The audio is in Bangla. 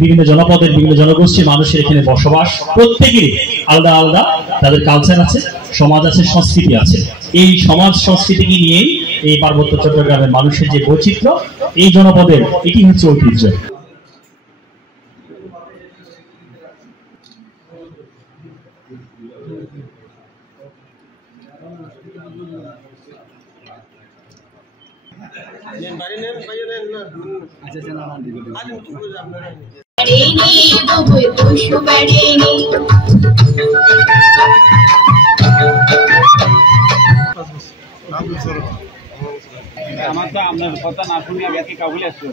বিভিন্ন জনপদের বিভিন্ন জনগোষ্ঠীর মানুষের এখানে বসবাস, প্রত্যেকেরই আলাদা আলাদা তাদের কালচার আছে, সমাজ আছে, সংস্কৃতি আছে। এই সমাজ সংস্কৃতিকে নিয়েই এই পার্বত্য চট্টগ্রামের মানুষের যে বৈচিত্র্য, এই জনপদের এটি হচ্ছে ঐতিহ্য। আমার তো আপনার কথা না শুনে কাবুলে আসছে।